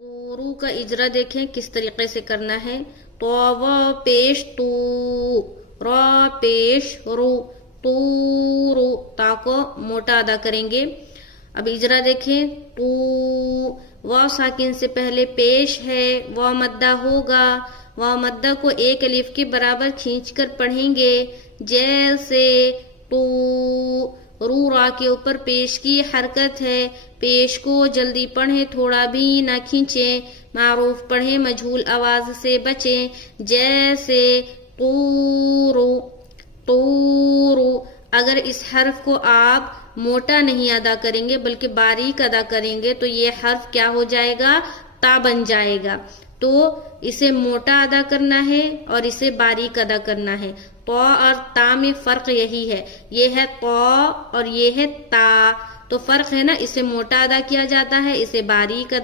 رو کا اجرا دیکھیں کس طریقے سے کرنا ہے. تو و پیش تو، را پیش رو، تو رو، تا کو موٹا ادا کریں گے. اب اجرا دیکھیں. تو واو ساکن سے پہلے پیش ہے، واو مدہ ہوگا. واو مدہ کو ایک الف کے برابر کھینچ کر پڑھیں گے. جیسے تو. رو را کے اوپر پیش کی حرکت ہے. پیش کو جلدی پڑھیں، تھوڑا بھی نہ کھینچیں. معروف پڑھیں، مجہول آواز سے بچیں. جیسے طورو، طورو. اگر اس حرف کو آپ موٹا نہیں ادا کریں گے بلکہ باریک ادا کریں گے تو یہ حرف کیا ہو جائے گا؟ تا بن جائے گا. تو اسے موٹا ادا کرنا ہے اور اسے باریک ادا کرنا ہے. تو اور تا میں فرق یہی ہے. یہ ہے تو اور یہ ہے تا. تو فرق ہے نا، اسے موٹا ادا کیا جاتا ہے، اسے باریک ادا